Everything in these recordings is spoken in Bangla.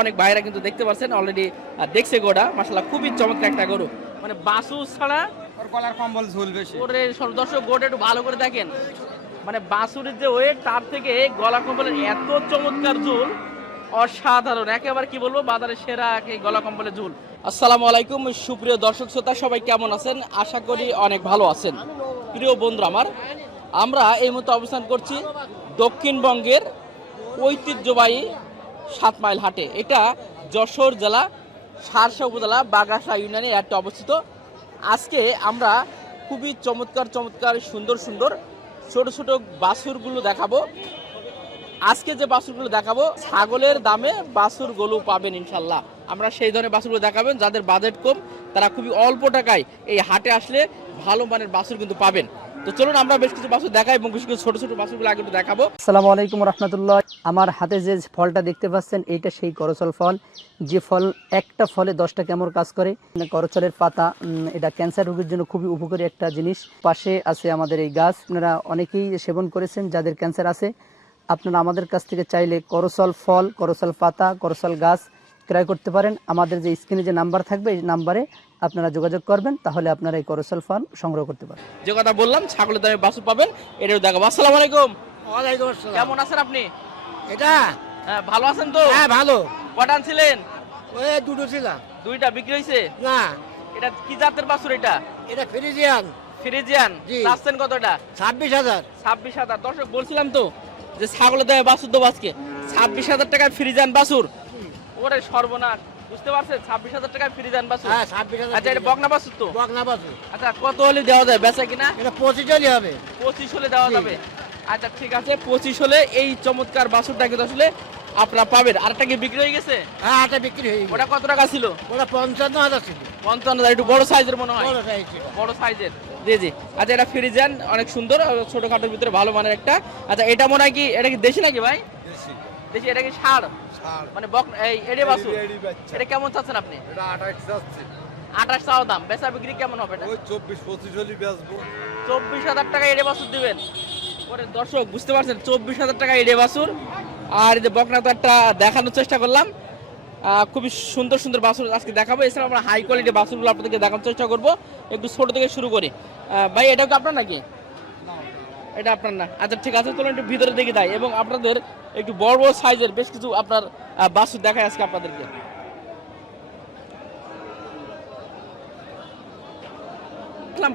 অনেক ভাইরা কিন্তু দেখতে পাচ্ছেন অলরেডি দেখছে গোটা। মাসাল্লাহ খুবই চমৎকার একটা গরু। মানে বাসু ছাড়া ওর গলার কম্বল ঝুল বেশি। ওরে দর্শক গোটা একটু ভালো করে দেখেন। মানে বাসুরের যে ওয়েট তার থেকে গলা কম্বলের এত চমৎকার ঝুল অসাধারণ। একেবারে কি বলব বাজারের সেরা এই গলা কম্বলের ঝুল। আসসালামু আলাইকুম সুপ্রিয় দর্শক শ্রোতা সবাই কেমন আছেন? আশা করি অনেক ভালো আছেন। প্রিয় বন্ধু আমার আমরা এই মুহূর্তে অবস্থান করছি দক্ষিণবঙ্গের ঐতিহ্যবাহী সাত মাইল হাটে। এটা যশোর জেলা, সারসা উপজেলা বাগাসা ইউনিয়নে একটা অবস্থিত। আজকে আমরা খুবই চমৎকার চমৎকার, সুন্দর সুন্দর ছোট ছোট বাছুরগুলো দেখাবো। আজকে যে বাছুরগুলো দেখাবো, ছাগলের দামে বাছুরগুলো পাবেন ইনশাল্লাহ। আমরা সেই ধরনের বাছুরগুলো দেখাবেন, যাদের বাজেট কম, তারা খুবই অল্প টাকায় এই হাটে আসলে ভালো মানের বাছুর কিন্তু পাবেন। তো চলুন আমরা বেশ কিছু বাছুর দেখাই এবং কিছু ছোট ছোট বাছুরগুলো আগে দেখাবো। আলাইকুম রহমতুল্লাহ। আমার হাতে যে ফলটা দেখতে পাচ্ছেন সেই করচল ফল। যে ফল, একটা ফলে দশটা কেমন কাজ করে। করচলের পাতা এটা ক্যান্সার রোগের জন্য খুবই উপকারী একটা জিনিস। পাশে আছে আমাদের এই গাছ। আপনারা অনেকেই সেবন করেছেন, যাদের ক্যান্সার আছে। আপনারা আমাদের কাছ থেকে চাইলে করচল ফল, করচল পাতা, করচল গাছ ক্রয় করতে পারেন। আমাদের যে স্ক্রিনে যে নাম্বার থাকবে এই নাম্বারে আপনারা যোগাযোগ করবেন তাহলে আপনারা এই করচল ফল সংগ্রহ করতে পারেন যে কথা বললাম ছাগলের দামে বাছুর পাবেন এটাও দেখাবো। আসসালামু আলাইকুম। ওয়ালাইকুম আসসালাম। কেমন আছেন আপনি? এটা? হ্যাঁ, ভালো আছেন তো? হ্যাঁ ভালো। কটান ছিলেন ওই দুটো ছিলাম। দুইটা বিক্রি হয়েছে? না। এটা কি জাতের বাছুর এটা? এটা ফ্রিজিয়ান। ফ্রিজিয়ান? জি। চাচ্ছেন কতটা? ছাব্বিশ হাজার। ছাব্বিশ হাজার। দর্শক বলছিলাম তো যে ছাগলের দামে বাছুর দেবো আজকে। ছাব্বিশ হাজার টাকায় ফ্রিজান বাছুর। ওরে সর্বনাশ। বুঝতে পারছেন? ছাব্বিশ হাজার টাকায় ফ্রিজান বাছুর হ্যাঁ ছাব্বিশ হাজার আচ্ছা এটা বকনা বাছুর তো? বকনা বাসু। আচ্ছা কত হলে দেওয়া যায়? বেচা কিনা? এটা পঁচিশ হলে হবে। পঁচিশ হলে দেওয়া যাবে। আচ্ছা ঠিক আছে পঁচিশ হলে এই চমৎকার বাছুরটা কিন্তু আসলে আপনারা পাবেন। আরেকটা কি বিক্রি হয়ে গেছে? হ্যাঁ এটা বিক্রি হয়ে গেছে। ওটা কত টাকা ছিল? ওটা পঞ্চান্ন হাজার ছিল। পঞ্চান্ন হাজার একটু বড় সাইজের মনে হয়। বড় সাইজের জি জি। আচ্ছা এটা ফ্রিজান অনেক সুন্দর ছোটখাটোর ভিতরে ভালো মানের একটা। আচ্ছা এটা মনে হয় কি এটা কি দেশি নাকি ভাই? দেশি। এটা কি ষাড়? মানে বক এই এড়ে বাসু এটা কেমন চাচ্ছেন আপনি? এটা আঠাশ যাচ্ছে আঠাশ চাও দাম। বেচা বিক্রি কেমন হবে এটা? ওই চব্বিশ পঁচিশ হলে বেচবো। চব্বিশ হাজার টাকা এড়ে বাসুর দিবেন। পরে দর্শক বুঝতে পারছেন? চব্বিশ হাজার টাকা এড়ে বাসুর আর এই যে বকনা তো একটা দেখানোর চেষ্টা করলাম। খুবই সুন্দর সুন্দর বাসুর আজকে দেখাবো। এছাড়া আমরা হাই কোয়ালিটি বাসুরগুলো আপনাদেরকে দেখানোর চেষ্টা করব। একটু ছোট থেকে শুরু করি। ভাই এটাও কি আপনার নাকি? এটা আপনার না। আচ্ছা ঠিক আছে চলুন একটু ভিতরে দেখে দেয় এবং আপনাদের একটু বড় বড় সাইজের বেশ কিছু আপনার বাছুর দেখায় আজকে আপনাদেরকে।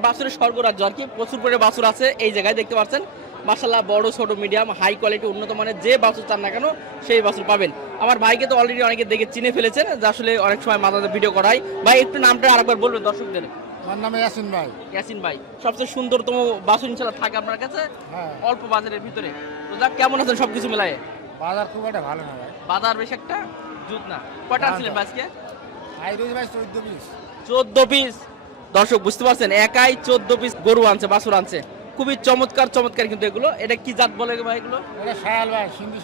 বাছুরের স্বর্গরাজ্য আর কি, প্রচুর করে বাসুর আছে এই জায়গায়, দেখতে পাচ্ছেন? মাসাল্লাহ বড়, ছোট মিডিয়াম হাই কোয়ালিটি উন্নত মানের যে বাছুর চান না কেন, সেই বাসুর পাবেন। আমার ভাইকে তো অলরেডি অনেকে দেখে চিনে ফেলেছেন, যে আসলে অনেক সময় মাথাতে ভিডিও করাই ভাই, একটু নামটা আরেকবার বলবেন দর্শকদের। আমার নামে ইয়াসিন ভাই। ইয়াসিন ভাই সবচেয়ে সুন্দরতম ইনশাল্লাহ থাকে আপনার কাছে? হ্যাঁ। অল্প বাজারের ভিতরে। তো যাক কেমন আছেন মিলায়ে? বাজার খুব একটা ভালো না ভাই। বাজার বেশ একটা জুত না? কটা ছিলেন আজকে আই রোজ ভাই চোদ্দ পিস। চোদ্দ পিস? দর্শক বুঝতে পারছেন একাই চোদ্দ পিস গরু আনছে বাছুর আনছে। খুবই চমৎকার চমৎকার কিন্তু এগুলো। এটা কি জাত বলে ভাই এগুলো? সায়াল ভাই সিন্ধি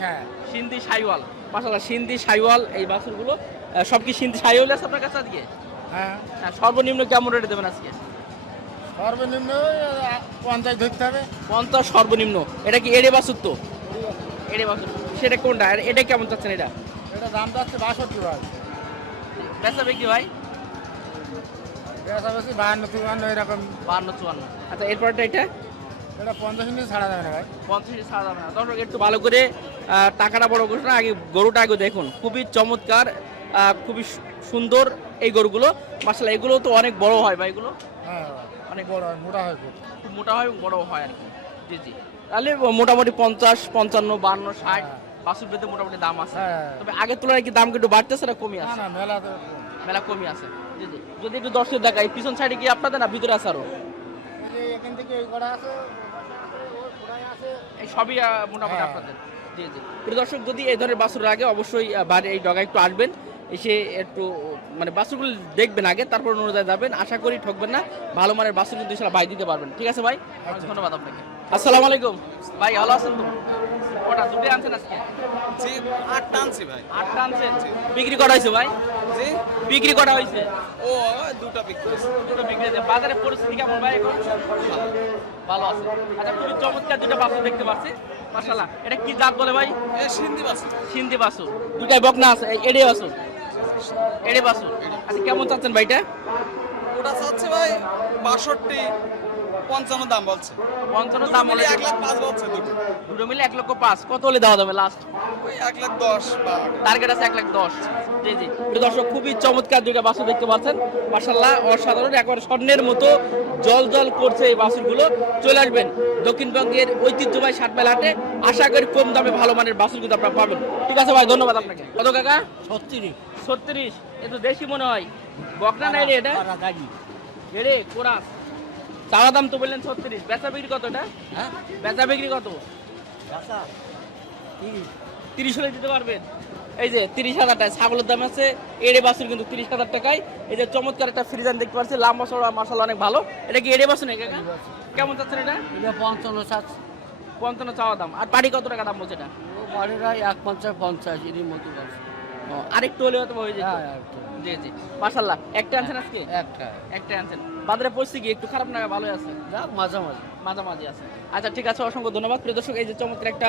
সিন্ধি সাইওয়াল মাসাল্লাহ সিন্ধি সাইওয়াল এই বাছুরগুলো। আহ, সব কি সিন্ধি সাইওয়াল আছে আপনার কাছে আজকে? হ্যাঁ। হ্যাঁ, সর্বনিম্ন কেমন রেটে দেবেন আজকে? সর্বনিম্ন পঞ্চাশ ধরতে হবে। পঞ্চাশ সর্বনিম্ন। এটা কি এড়ে বাছুর তো এড়ে বাছুর সেটা কোনটা? এটা কেমন চাচ্ছেন এটা? এটা দাম যাচ্ছে বাষট্টি ভাই। বেচা বিক্রি ভাই? বেশি বাহান্ন চুয়ান্ন এরকম। বান্ন চুয়ান্ন। আচ্ছা এরপরটা এটা? এটা পঞ্চাশ মিনিট ছাড়া যাবে না ভাই। পঞ্চাশ ছাড়া যাবে না। দর্শক একটু ভালো করে টাকাটা বড় করছে না আগে গরুটা আগে দেখুন। খুবই চমৎকার খুবই সুন্দর এই গরুগুলো। মাসালা এগুলো তো অনেক বড় হয় ভাই এগুলো? হ্যাঁ অনেক বড় হয়, মোটা হয় খুব। মোটা হয় বড় হয় আর কি। জি জি। তাহলে মোটামুটি পঞ্চাশ পঞ্চান্ন বান্ন ষাট। বাসুর পেতে মোটামুটি দাম আছে। হ্যাঁ। তবে আগের তুলনায় কি দাম একটু বাড়তেছে না কমে আছে? মেলা কম। মেলা কমে আছে। জি জি। যদি একটু দর্শক দেখাই পিছন সাইডে কি আপনাদের না ভিতরে আছে আরও? এখান থেকে আছে এই সবই মোটামুটি হ্যাঁ। আপনাদের। জি জি। প্রিয় দর্শক যদি এই ধরনের বাসুর আগে অবশ্যই বাড়ি এই ডগা একটু আসবেন। এসে একটু মানে বাছুরগুলো দেখবেন আগে তারপর অনুযায়ী যাবেন। আশা করি ঠকবেন না। ভালো মানের বাছুর কিন্তু ইনশাল্লাহ ভাই দিতে পারবেন। ঠিক আছে ভাই? অনেক ধন্যবাদ আপনাকে। আসসালামু আলাইকুম। ভাই ভালো আছেন তো? কটা দুটো আনছেন আজকে? জি আট টানছি ভাই। আটটা আনছেন? বিক্রি করা হয়েছে ভাই? জি? বিক্রি করা হয়েছে? ও দুটা বিক্রি হয়েছে। দুটো বিক্রি হয়েছে। বাজারের পরিস্থিতি কেমন ভাই এখন? ভালো। আছে। আচ্ছা খুবই চমৎকার দুটো বাছুর দেখতে পাচ্ছি। মাশাআল্লাহ। এটা কি জাত বলে ভাই? এ সিন্ধি বাসু সিন্ধি বাসুর। দুটাই বকনা আছে। এড়ে বাসুর? এড়ে বাসুর আচ্ছা কেমন চাচ্ছেন ভাইটা? ওটা চাচ্ছে ভাই বাষট্টি। পঞ্চান্ন দাম বলছে। পঞ্চান্ন দাম বলে এক লাখ পাঁচ বলছে দুটো। দুটো মিলে এক লক্ষ পাঁচ। কত হলে দেওয়া যাবে লাস্ট ওই এক লাখ দশ বা টার্গেট আছে এক লাখ দশ। জি জি। দর্শক খুবই চমৎকার দুইটা বাছুর দেখতে পাচ্ছেন। মাসাল্লাহ অসাধারণ। একবার স্বর্ণের মতো জল জল করছে এই বাছুরগুলো চলে আসবেন দক্ষিণবঙ্গের ঐতিহ্যবাহী সাতমেল হাটে। আশা করি কম দামে ভালো মানের বাসুর কিন্তু আপনারা পাবেন। ঠিক আছে ভাই ধন্যবাদ আপনাকে। কত কাকা? ছত্রিশ। ছত্রিশ। এ তো বেশি মনে হয়। বকনা নাই রে এটা? এরে কোরাস। চাওয়া দাম তো বললেন ছত্রিশ। বেচা বিক্রি কতটা? হ্যাঁ? বেচা বিক্রি কত? তিরিশ হলে দিতে পারবেন। এই যে তিরিশ হাজার টাকা ছাগলের দাম আছে এড়ে বাছুর কিন্তু তিরিশ হাজার টাকায়। এই যে চমৎকার একটা ফ্রিজান দেখতে পাচ্ছি লাম্বা সড়া মার্শাল অনেক ভালো। এটা কি এড়ে নাকি কাকা? কেমন চাচ্ছেন এটা? এটা পঞ্চান্ন সাত পঞ্চান্ন চাওয়া দাম। আর পাড়ি কত টাকা দাম বলছে এটা? ও বাড়িরা এক পঞ্চাশ পঞ্চাশ এরই মতো আরেকটু হলে হয়তো হয়ে যেত। হ্যাঁ জি জি। মাসাল্লাহ একটা আনছেন আজকে? একটা। একটা আনছেন। বাজারে কি একটু খারাপ না ভালোই আছে? যাক মাঝামাঝি। মাঝামাঝি আছে। আচ্ছা ঠিক আছে অসংখ্য ধন্যবাদ। প্রিয় দর্শক এই যে চমৎকার একটা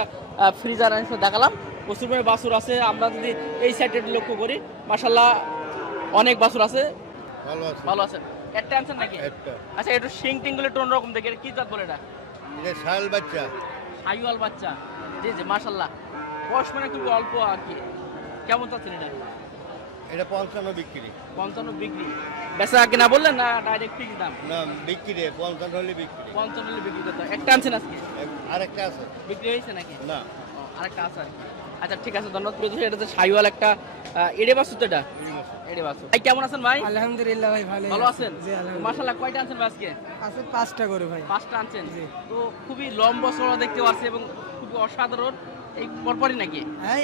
ফ্রিজার আনছে দেখালাম। প্রচুর পরিমাণে বাছুর আছে আমরা যদি এই সাইডে লক্ষ্য করি মাসাল্লাহ অনেক বাছুর আছে। ভালো আছে। ভালো আছে। একটা আনছেন নাকি? একটা। আচ্ছা একটু শিং টিংগুলো একটু অন্যরকম দেখে কি জাত বলে এটা? এটা শাল বাচ্চা। জি জি মাসাল্লাহ বয়স মানে খুবই অল্প আর কি। কেমন চাচ্ছেন এটা? এটা পঞ্চান্ন বিক্রি। পঞ্চান্ন বিক্রি। বেচা কিনা বললেন না ডাইরেক্ট ফিক্স দাম? না বিক্রি পঞ্চান্ন হলে বিক্রি। পঞ্চান্ন হলে বিক্রি করতে একটা আনছেন আজকে? আরেকটা আছে। বিক্রি হয়েছে নাকি? না। আরেকটা আছে আচ্ছা ঠিক আছে ধন্যবাদ প্রিয় এটা তো সাইওয়াল একটা এড়ে বাসু তো এটা? এড়ে বাসু ভাই কেমন আছেন ভাই? আলহামদুলিল্লাহ ভাই ভালো ভালো আছেন? জি আলহামদুলিল্লাহ। মাশাআল্লাহ কয়টা আনছেন ভাই আজকে? আছে পাঁচটা করে ভাই। পাঁচটা আনছেন। তো খুবই লম্বা চড়া দেখতে পাচ্ছি এবং খুবই অসাধারণ। এই পরপরই নাকি? হ্যাঁ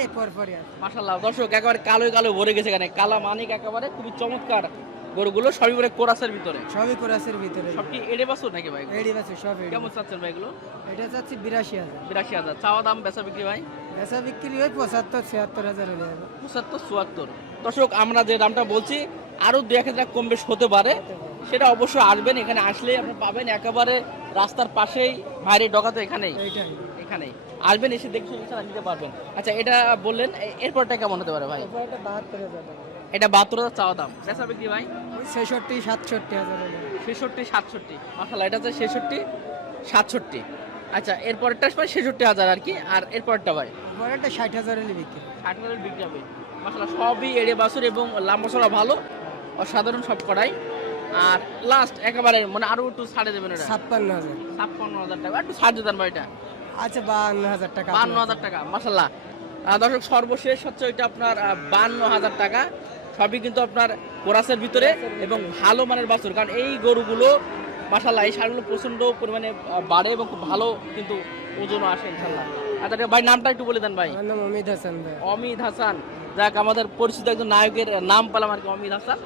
আছে। মাশাআল্লাহ দর্শক একেবারে কালো কালো ভরে গেছে এখানে। কালা মানিক একেবারে খুবই চমৎকার গরুগুলো সবই করে কোরাসের ভিতরে। সবই কোরাসের ভিতরে। সব কি এড়ে নাকি ভাই সব কেমন চাচ্ছেন এগুলো? এটা চাচ্ছি চাওয়া দাম বেচা বিক্রি ভাই? বেচা বিক্রি হয় যাবে দর্শক আমরা যে দামটা বলছি আরও দু এক হাজার কম বেশ হতে পারে। সেটা অবশ্যই আসবেন এখানে আসলে আপনি পাবেন। একেবারে রাস্তার পাশেই বাইরে ডকাতে এখানেই। এইটাই। এখানেই আসবেন এসে দেখে ইনশাল্লাহ নিতে পারবেন। আচ্ছা এটা বললেন এরপরটা কেমন হতে পারে ভাই? এটা বাহাত্তর হাজার চাওয়া দাম। বেচা বিক্রি ভাই? ছেষট্টি সাতষট্টি হাজার ছেষট্টি সাতষট্টি। মাসাল্লাহ এটা হচ্ছে ছেষট্টি সাতষট্টি। আচ্ছা এরপরটা ভাই ছেষট্টি হাজার আর কি আর এরপরটা ভাই? এরপর একটা ষাট হাজার হলে বিক্রি। ষাট হাজার বিক্রি হবে। মাসাল্লাহ সবই এড়ে বাছুর এবং লাম্বা চড়া ভালো। অসাধারণ সব করাই। আর লাস্ট একেবারে মানে আরও একটু ছাড়ে দেবেন এটা? ছাপ্পান্ন হাজার। ছাপ্পান্ন হাজার টাকা। একটু ছাড় দিতেন ভাই এটা। আচ্ছা বাহান্ন হাজার টাকা বান্ন হাজার টাকা মাসাল্লাহ দর্শক সর্বশেষ হচ্ছে ওইটা আপনার বান্ন হাজার টাকা। সবই কিন্তু আপনার কোরাসের ভিতরে এবং ভালো মানের বাছুর। কারণ এই গরুগুলো মাসাল্লাহ এই সারগুলো প্রচণ্ড পরিমাণে বাড়ে এবং খুব ভালো কিন্তু ওজনও আসে ইনশাল্লাহ আচ্ছা ভাই নামটা একটু বলে দেন ভাই। নাম অমিত হাসান ভাই। অমিত হাসান। যাক আমাদের পরিচিত একজন নায়কের নাম পেলাম আর কি অমিত হাসান।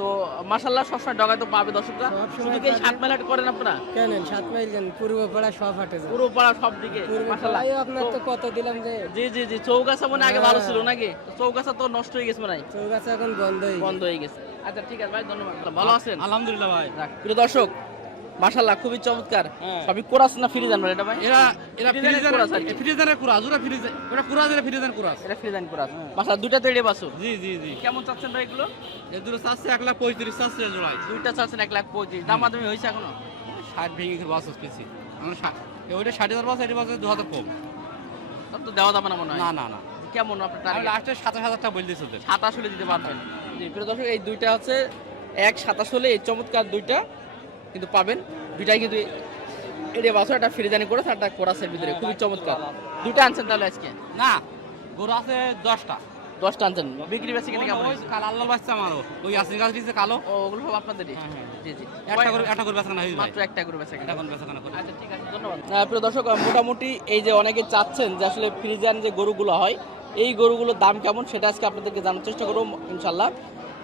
তো মাসাল্লাহ সবসময় ডগায় তো পাবে দর্শকরা। শুধু কি সাত মাইল হাট করেন আপনারা? কেন সাত মাইল যান পূর্ব পাড়া সব হাটে পূর্ব পাড়া সব দিকে মাসাল্লাহ আপনার তো কত দিলাম যে? জি জি জি চৌগাছা মনে আগে ভালো। ছিল নাকি? চৌগাছা তো নষ্ট হয়ে গেছে মনে হয়। চৌগাছা এখন বন্ধ হয়ে বন্ধ হয়ে গেছে। আচ্ছা ঠিক আছে ভাই ধন্যবাদ। ভালো আছেন? আলহামদুলিল্লাহ ভাই। প্রিয় দর্শক মাশাল্লাহ খুবই চমৎকার। হ্যাঁ। সবই কোরাস না ফ্রি জানবেন এটা ভাই? এরা এরা ফ্রিজের কোরাস আর কি। ফ্রিজারের কুরাজ ওরা ফ্রিজ ওরা কুরাজ এরা ফ্রিজার কুরাজ এটা ফ্রি জান কোরাস দুইটা তৈরি বাসু। জি জি জি। কেমন চাচ্ছেন ভাই এগুলো? এ দুটো চাচ্ছে এক লাখ পঁয়ত্রিশ চাচ্ছে জোড়াই দুইটা চাচ্ছেন এক লাখ পঁয়ত্রিশ। দাম মাধ্যমে হয়েছে এখনও? ষাট ভেঙে গেছে বাস আমরা ওইটা ষাট হাজার বাস এটি বাস দু হাজার কম। তত তো দেওয়া যাবে না মনে হয়। না না না। কেমন আপনার টার্গেট লাস্টে সাতাশ হাজার টাকা বলে দিয়েছি ওদের। সাতাশ হলে দিতে পারবেন। জি প্রিয় দর্শক এই দুইটা হচ্ছে এক সাতাশ হলে এই চমৎকার দুইটা। কিন্তু পাবেন। দুইটাই কিন্তু এটা বাসু একটা ফ্রিজানি করে একটা কোরাসের ভিতরে। খুবই চমৎকার। দুইটা আনছেন তাহলে আজকে? না গরু আছে দশটা। দশটা আনছেন। বিক্রি বেশি কিনে কেমন? কালো আল্লাহ বাচ্চা আমারও। ওই আসির গাছ দিয়েছে কালো। ও ওগুলো সব আপনাদেরই? হ্যাঁ, হ্যাঁ। জি জি। একটা করে একটা করে হয়েছে ভাই? মাত্র একটা করে বেচা একটা করে বেচাকেনা করে। আচ্ছা ঠিক আছে ধন্যবাদ। প্রিয় দর্শক মোটামুটি এই যে অনেকে চাচ্ছেন যে আসলে ফ্রিজান যে গরুগুলো হয় এই গরুগুলোর দাম কেমন সেটা আজকে আপনাদেরকে জানার চেষ্টা করব ইনশাল্লাহ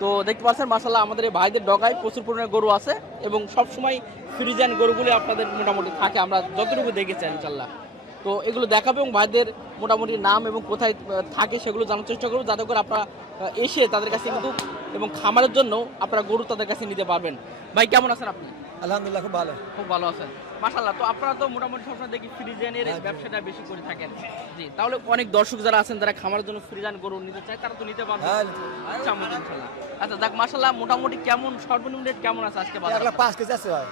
তো দেখতে পাচ্ছেন মাসাল্লাহ আমাদের এই ভাইদের ডগায় প্রচুর পরিমাণে গরু আছে এবং সবসময় ফ্রিজান গরুগুলি আপনাদের মোটামুটি থাকে, আমরা যতটুকু দেখেছি ইনশাল্লাহ তো এগুলো দেখাবে এবং ভাইদের মোটামুটি নাম এবং কোথায় থাকে সেগুলো জানার চেষ্টা করব, যাতে করে আপনারা এসে তাদের কাছে কিন্তু এবং খামারের জন্য আপনারা গরু তাদের কাছে নিতে পারবেন। ভাই, কেমন আছেন আপনি? আলহামদুলিল্লাহ খুব ভালো। খুব ভালো আছেন। মাশাল্লাহ তো আপনারা তো মোটামুটি সবসময় দেখি ফ্রিজেনের হ্যাঁ, ব্যবসাটা বেশি করে থাকেন। জি তাহলে অনেক দর্শক যারা আছেন যারা খামারের জন্য ফ্রিজান গরু নিতে চায় তারা তো নিতে পারবে। হ্যাঁ আচ্ছা আচ্ছা দেখ মাশাল্লাহ মোটামুটি কেমন সর্বনিম্ন রেট কেমন আছে আজকে এক বাজারে? পাঁচ কেজি আছে ভাই।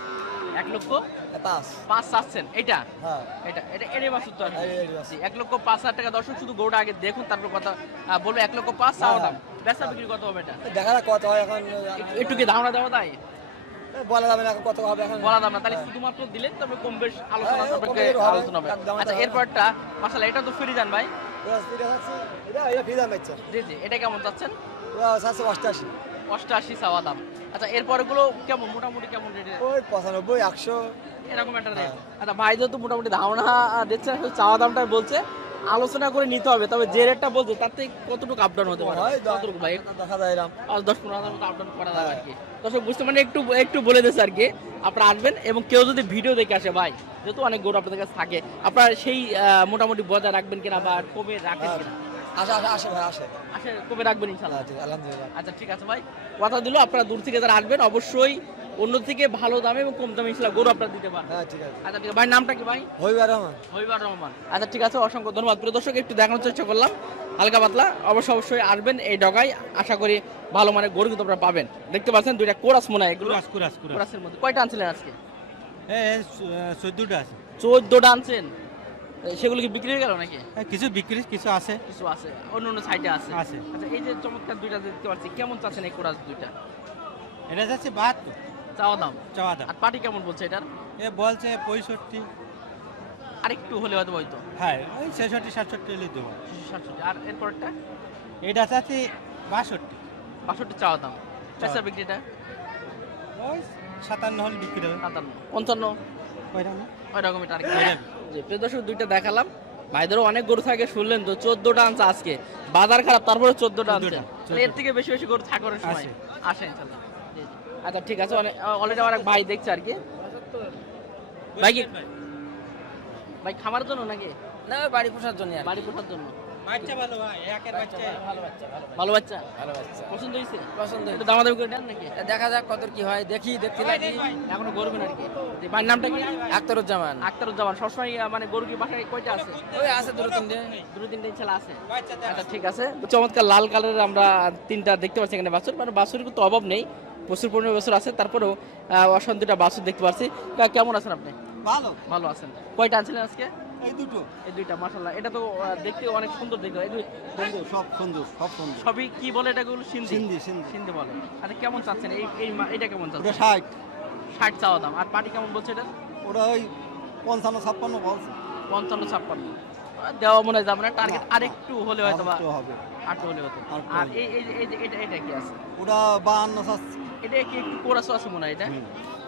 এক লক্ষ? পাঁচ। পাঁচ চাচ্ছেন এটা হ্যাঁ। এটা এটা এড়ে বাসুর তো এক লক্ষ পাঁচ হাজার টাকা দর্শক শুধু গরুটা আগে দেখুন তারপর কথা বলব এক লক্ষ পাঁচ চাওয়া দাম। বেচা বিক্রি কত হবে এটা? দেখা যাক কত হয় এখন। একটু- কি ধারণা দেওয়া তাই বলা যাবে না কত হবে এখন। বলা দাম না। তাহলে শুধুমাত্র দিলেন তবে কম বেশ আলোচনা হ্যাঁ, সাপেক্ষে। আলোচনা হবে। আচ্ছা এরপরটা এটা তো ফ্রি যান ভাই। এটা এটা জি জি এটা কেমন চাচ্ছেন? অষ্টাশি। অষ্টআশি চাওয়া দাম। আচ্ছা এরপরে গুলো কেমন মোটামুটি কেমন রেটে ওই পঁচানব্বই একশো। এরকম একটা রেট হ্যাঁ। আচ্ছা ভাই যেহেতু মোটামুটি ধারণা দিচ্ছে চাওয়া দামটা বলছে। আলোচনা করে নিতে হবে তবে যে রেটটা বলছে তার থেকে কতটুকু আপডাউন হতে পারে? কতটুকু ভাই? দেখা যায় এরকম আর দশ পনেরো হাজার মতো আপডাউন করা যাবে আর কি। দর্শক বুঝতে মানে একটু একটু বলে দিচ্ছে আর কি। আপনারা আসবেন এবং কেউ যদি ভিডিও দেখে আসে ভাই যেহেতু অনেক গরু আপনাদের কাছে থাকে আপনারা সেই মোটামুটি বজায় রাখবেন কিনা বা কমে রাখেন হ্যাঁ। কিনা? আসে আসে আসে ভাই আসে। আসে কমে রাখবেন আচ্ছা, আলহামদুলিল্লাহ। আচ্ছা ঠিক আছে ভাই। কথা দিল আপনারা দূর থেকে যারা আসবেন অবশ্যই অন্য থেকে ভালো দামে এবং কম দামে ইনশাল্লাহ গরু আপনারা দিতে পারবেন। হ্যাঁ ঠিক আছে। আচ্ছা ঠিক আছে। ভাই নামটা কি ভাই? হইবার রহমান। হবিবার রহমান। আচ্ছা ঠিক আছে অসংখ্য ধন্যবাদ। প্রিয় দর্শক একটু দেখানোর চেষ্টা করলাম। হালকা পাতলা। অবশ্যই অবশ্যই আসবেন এই ডগায়। আশা করি ভালো মানে গরু কিন্তু আপনারা পাবেন। দেখতে পাচ্ছেন দুইটা কোরাস মনে হয় এগুলো। কুরাস কুরাস কুরাস। কোরাসের মধ্যে। কয়টা আনছিলেন আজকে? এই চোদ্দটা আছে। চোদ্দটা আনছেন? সেগুলো কি বিক্রি হয়ে গেল নাকি? কিছু বিক্রি কিছু আছে। কিছু আছে। অন্য অন্য সাইডে আছে। আছে। আচ্ছা এই যে চমৎকার দুইটা দেখতে পাচ্ছি। কেমন চাচ্ছেন এই কোরাস দুইটা? এটা যাচ্ছে বাহাত্তর। চাওয়া দাম? চাওয়া দাম। আর পার্টি কেমন বলছে এটার? এ বলছে পঁয়ষট্টি। আরেকটু হলে হয়তো হয়তো। হ্যাঁ ওই ছেষট্টি সাতষট্টি হলে দেবো। সাতষট্টি আর এরপরটা এটা চাচ্ছি বাষট্টি। বাষট্টি চাওয়া দাম। পেশা বিক্রিটা? ওই সাতান্ন হলে বিক্রি হবে। সাতান্ন। পঞ্চান্ন। ওই রকমই টার্গেট ওইরকম। যে প্রিয়দর্শক দুইটা দেখালাম। ভাইদেরও অনেক গরু থাকে শুনলেন তো চোদ্দটা আনছে আজকে। বাজার খারাপ তারপরে চোদ্দটা আনছে। 14টা, এর থেকে বেশি বেশি গরু থাকে অনেক সময়। আসে। ইনশাল্লাহ। আচ্ছা ঠিক আছে অলরেডি আমার এক ভাই দেখছে আর কি। ভাই কি ভাই খামারের জন্য নাকি? না বাড়ি পোষার জন্য বাড়ি পোষার জন্য। বাচ্চা ভালো ভাই একের বাচ্চা ভালো বাচ্চা ভালো বাচ্চা। পছন্দ হয়েছে? পছন্দ একটু দামাদামি করে নেন নাকি? দেখা যাক কত কি হয় দেখি দেখতে লাগি। এখনও গরু আর কি জি, ভাইয়ের নামটা কি? আক্তারুজ্জামান আক্তারুজ্জামান সবসময় মানে গরু কি বাসায় কয়টা আছে? ওই আছে দুটো তিনটে। দুটো তিনটে ছেলে আছে। আচ্ছা ঠিক আছে। চমৎকার লাল কালারের আমরা তিনটা দেখতে পাচ্ছি এখানে বাছুর। মানে বাছুরের কিন্তু অভাব নেই। প্রচুর পরিমাণে বছর আছে তারপরেও অশান্তিটা বাছুর দেখতে পাচ্ছি কেমন আছেন আপনি? ভালো। ভালো আছেন। কয়টা আনছিলেন আজকে? এই দুটো। এই দুইটা মাশাল্লাহ এটা তো দেখতে অনেক সুন্দর দেখতে এই সব সুন্দর সব সুন্দর সবই কি বলে এটা গুলো সিন্ধি। সিন্ধি, সিন্ধি। সিন্ধি বলে। আচ্ছা কেমন চাচ্ছেন? এই এই এটা কেমন চাওয়া দাম। আর পাটি কেমন বলছে এটা? ওটা ওই পঞ্চান্ন ছাপ্পান্ন বলছে। পঞ্চান্ন ছাপ্পান্ন। আহ, দেওয়া মনে হয় যাবে না। টার্গেট আরেকটু হলে হয়তো বা হবে। আটটু হলে হতো আর এই এই এটা এটা কি আছে? ওটা এটা কি একটু কোরাসও আছে মনে হয় এটা?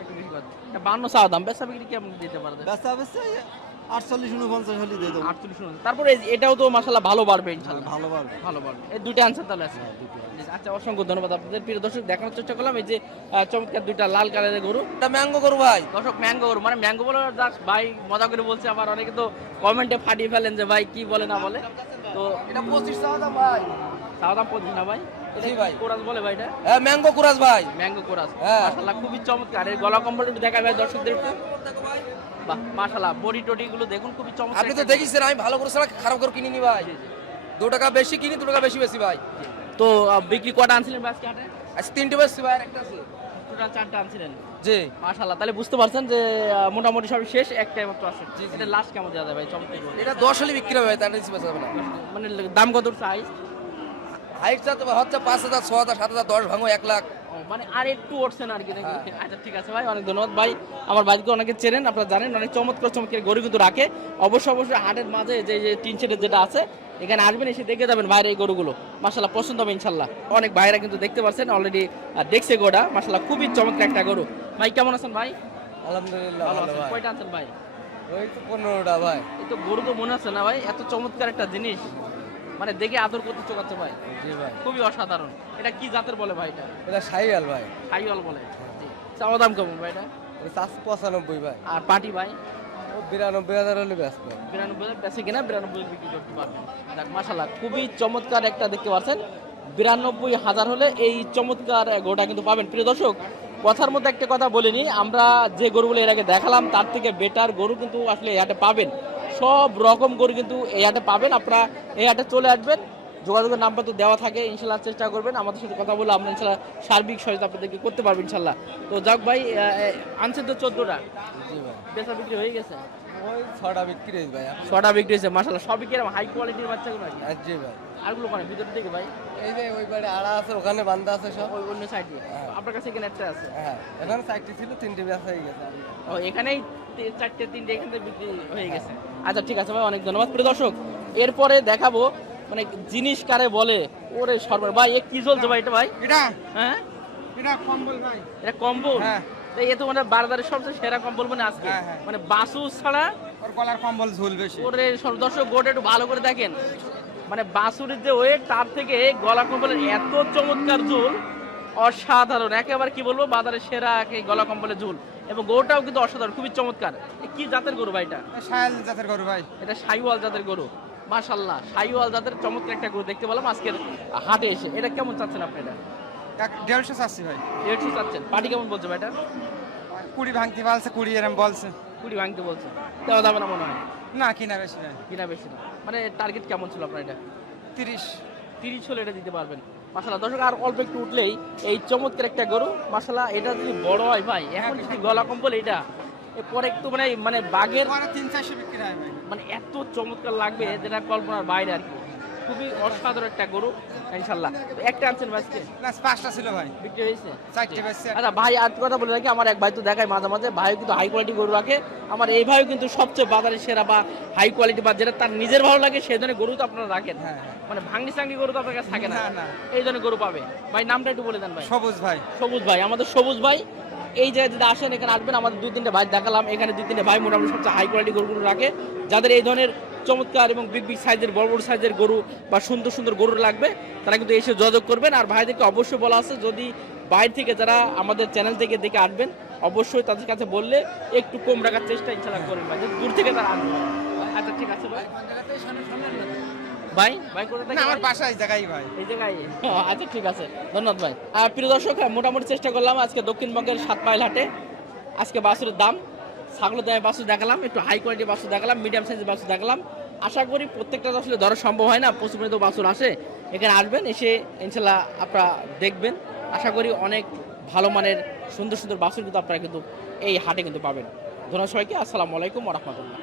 একটু বেশি কথা এটা বান্ন দাম বেচা বিক্রি দিতে আটচল্লিশ উনপঞ্চাশ হলে দিয়ে দেবো। আটচল্লিশ। তারপরে এটাও তো মাসাল্লাহ ভালো বাড়বে ইনশাল্লাহ ভালো পারবে ভালো বাড়বে। এই দুইটা আনসার তাহলে আছে। আচ্ছা অসংখ্য ধন্যবাদ আপনাদের। প্রিয় দর্শক দেখানোর চেষ্টা করলাম এই যে চমৎকার দুইটা লাল কালারের গরু। এটা ম্যাঙ্গো করু ভাই। দর্শক ম্যাঙ্গো গরু মানে ম্যাঙ্গো বলে জাস্ট ভাই মজা করে বলছে আবার অনেকে তো কমেন্টে ফাটিয়ে ফেলেন যে ভাই কি বলে না বলে। তো এটা পঁচিশ টাকা দাম ভাই। চাওয়া দাম পড়ছে না ভাই? জি ভাই। কোরাস বলে ভাই এটা? হ্যাঁ ম্যাঙ্গো কুরাস ভাই। ম্যাঙ্গো কোরাস। হ্যাঁ। মাশাআল্লাহ খুবই চমৎকার। এর গলা কম্বল দেখা ভাই দর্শকদের বাহ মাশাআল্লাহ বডি টডি গুলো দেখুন খুবই চমৎকার আপনি তো দেখিছেন আমি ভালো করে খারাপ করে কিনিনি ভাই। দু টাকা বেশি কিনি দু টাকা বেশি বেশি ভাই। তো বিক্রি কটা আনছিলেন ভাই আজকে হাটে? আজ তিনটে বেশি ভাই একটা আছে। টোটাল চারটা আনছিলেন। জি। মাশাআল্লাহ তাহলে বুঝতে পারছেন যে মোটামুটি সব শেষ একটাই মাত্র আছে জি, জি। এটা লাস্ট কেমন দেওয়া যায় ভাই চমৎকার। এটা দশ হলে বিক্রি হবে তার নিচে বেচা যাবে না। মানে দাম কত সাইজ হাইটটা তো হচ্ছে পাঁচ হাজার ছ হাজার সাত হাজার দশ ভাঙো এক লাখ। মানে আর একটু উঠছে না আর কি হ্যাঁ। আচ্ছা ঠিক আছে ভাই অনেক ধন্যবাদ। ভাই আমার অনেকে চেনেন আপনারা জানেন অনেক চমৎকার চমৎকার গরু কিন্তু রাখে। অবশ্যই অবশ্যই হাটের মাঝে যে যে টিন শেডের যেটা আছে এখানে আসবেন এসে দেখে যাবেন বাইরে এই গরুগুলো। মাসাল্লাহ পছন্দ হবে ইনশাল্লাহ অনেক ভাইরা কিন্তু দেখতে পাচ্ছেন অলরেডি দেখছে গোটা মাসাল্লাহ খুবই চমৎকার একটা গরু। ভাই কেমন আছেন ভাই? আলহামদুলিল্লাহ ভালো আছেন কয়টা আছেন ভাই? ওই তো পনেরোটা ভাই। এই তো গরু তো মনে আছে না ভাই এত চমৎকার একটা জিনিস। মানে দেখে আদর করতে চোখাচ্ছে ভাই। জি ভাই। খুবই অসাধারণ। এটা কি জাতের বলে ভাই এটা? এটা সাইয়াল ভাই। সাইওয়াল বলে। জি। চাওয়া দাম কেমন ভাই এটা? এটা পঁচানব্বই ভাই। আর পাটি ভাই? বিরানব্বই হাজার হলে ব্যস্ত বিরানব্বই হাজার বেশি কিনা বিরানব্বই বিক্রি করতে পারবেন। দেখ মাসাল্লাহ খুবই চমৎকার একটা দেখতে পাচ্ছেন। বিরানব্বই হাজার হলে এই চমৎকার গোটা কিন্তু পাবেন। প্রিয় দর্শক কথার মধ্যে একটা কথা বলিনি আমরা যে গরুগুলো এর আগে দেখালাম তার থেকে বেটার গরু কিন্তু আসলে এই হাটে পাবেন। সব রকম করে কিন্তু এই হাটে পাবেন। আপনারা এই হাটে চলে আসবেন। যোগাযোগের নাম্বার তো দেওয়া থাকে ইনশাল্লাহ চেষ্টা করবেন। আমাদের সাথে কথা বলে আমরা ইনশাল্লাহ সার্বিক সহায়তা আপনাদেরকে করতে পারব ইনশাল্লাহ। তো যাক ভাই আনছেন তো চোদ্দটা। জি ভাই। বেচা বিক্রি হয়ে গেছে। ওই ছটা বিক্রি হয়েছে ভাই ছটা বিক্রি হয়েছে মাসাল্লাহ সবই কীরকম হাই কোয়ালিটির বাচ্চাগুলো আর জি ভাই। আরগুলো মানে ভিতর থেকে ভাই। এই যে ওই বাড়ি আড়া আছে ওখানে বান্ধা আছে সব। ওই অন্য সাইডে আপনার কাছে এখানে একটা আছে? হ্যাঁ এখানে চারটি ছিল তিনটে বেচা হয়ে গেছে। ও এখানেই চারটে তিনটে এখান থেকে বিক্রি হয়ে গেছে। আচ্ছা ঠিক আছে ভাই অনেক ধন্যবাদ। প্রিয় দর্শক এরপরে দেখাবো মানে জিনিস কারে বলে। ওরে সর্বার ভাই এ কি চলছে ভাই এটা ভাই? এটা। হ্যাঁ? এটা কম্বল ভাই। এটা কম্বল? হ্যাঁ। তো এ তো মানে বারদারের সবচেয়ে সেরা কম্বল মানে আজকে। হ্যাঁ, হ্যাঁ। মানে বাসু ছাড়া ওর গলার কম্বল ঝুল বেশি। ওরে দর্শক গোটা একটু ভালো করে দেখেন। মানে বাসুরের যে ওয়েট তার থেকে গলা কম্বলের এত চমৎকার ঝুল অসাধারণ। একেবারে কি বলব বাজারের সেরা এই গলা কম্বলের ঝুল। এবং গরুটাও কিন্তু অসাধারণ খুবই চমৎকার। কি জাতের গরু ভাই এটা? শায়াল জাতের গরু ভাই। এটা সাইওয়াল জাতের গরু। মাশাল্লাহ সাইওয়াল জাতের চমৎকার একটা গরু দেখতে পেলাম আজকের হাটে এসে। এটা কেমন চাচ্ছেন আপনি এটা? দেড়শো চাচ্ছি ভাই। একটু চাচ্ছেন। পার্টি কেমন বলছে ভাই এটা? কুড়ি ভাঙতি বলছে কুড়ি এরম বলছে। কুড়ি ভাঙতে বলছে। দেওয়া যাবে না মনে হয়? না কিনা বেশি ভাই কিনা বেশি না। মানে টার্গেট কেমন ছিল আপনার এটা? তিরিশ। তিরিশ হলে এটা দিতে পারবেন। মাসালা দর্শক আর অল্প একটু উঠলেই এই চমৎকার একটা গরু। মাসালা এটা যদি বড় হয় ভাই এখন যদি গলা কম্বল এটা এরপরে একটু মানে মানে বাঘের তিন চারশো বিক্রি হয় মানে এত চমৎকার লাগবে যেটা কল্পনার বাইরে আর কি। খুবই অসাধারণ একটা গরু ইনশাল্লাহ একটা আনছেন আজকে? না পাঁচটা ছিল ভাই। বিক্রি হয়েছে? চারটে বেচছে। আচ্ছা ভাই আর কথা বলে রাখি আমার এক ভাই তো দেখায় মাঝে মাঝে ভাই কিন্তু হাই কোয়ালিটি গরু রাখে। আমার এই ভাইও কিন্তু সবচেয়ে বাজারে সেরা বা হাই কোয়ালিটি বা যেটা তার নিজের ভালো লাগে সেই ধরনের গরু তো আপনারা রাখেন। হ্যাঁ, হ্যাঁ। মানে ভাঙ্গি সাঙ্গি গরু তো আপনার কাছে থাকে না। এই ধরনের গরু পাবে। ভাই নামটা একটু বলে দেন ভাই। সবুজ ভাই। সবুজ ভাই আমাদের সবুজ ভাই। এই জায়গায় যদি আসেন এখানে আসবেন আমাদের দুই তিনটে ভাই দেখালাম। এখানে দুই তিনটে ভাই মোটামুটি সবচেয়ে হাই কোয়ালিটি গরুগুলো রাখে। যাদের এই ধরনের চমৎকার এবং বিগ বিগ সাইজের বড় বড় সাইজের গরু বা সুন্দর সুন্দর গরু লাগবে তারা কিন্তু এসে যোগাযোগ করবেন। আর ভাইদেরকে অবশ্যই বলা আছে যদি বাইরে থেকে যারা আমাদের চ্যানেল থেকে দেখে আসবেন অবশ্যই তাদের কাছে বললে একটু কম রাখার চেষ্টা ইনশাল্লাহ করবেন ভাই। দূর থেকে তারা আসবে আচ্ছা ঠিক আছে ভাই। ভাই ভাই কোথায় থেকে আমার? বাসা এই জায়গায় ভাই। এই জায়গায়? আচ্ছা ঠিক আছে। ধন্যবাদ ভাই। আর প্রিয় দর্শক হ্যাঁ, মোটামুটি চেষ্টা করলাম আজকে দক্ষিণবঙ্গের সাত মাইল হাটে। আজকে বাসুরের দাম ছাগলের দামে বাসু দেখালাম একটু হাই কোয়ালিটি বাসু দেখালাম মিডিয়াম সাইজের বাসু দেখালাম। আশা করি প্রত্যেকটা তো আসলে ধরা সম্ভব হয় না। প্রচুর পরিমাণে তো বাসুর আসে। এখানে আসবেন, এসে ইনশাল্লাহ আপনারা দেখবেন। আশা করি অনেক ভালো মানের, সুন্দর সুন্দর বাসুর কিন্তু আপনারা কিন্তু এই হাটে কিন্তু পাবেন। ধন্যবাদ সবাইকে। আসসালামু আলাইকুম রহমতুল্লাহ।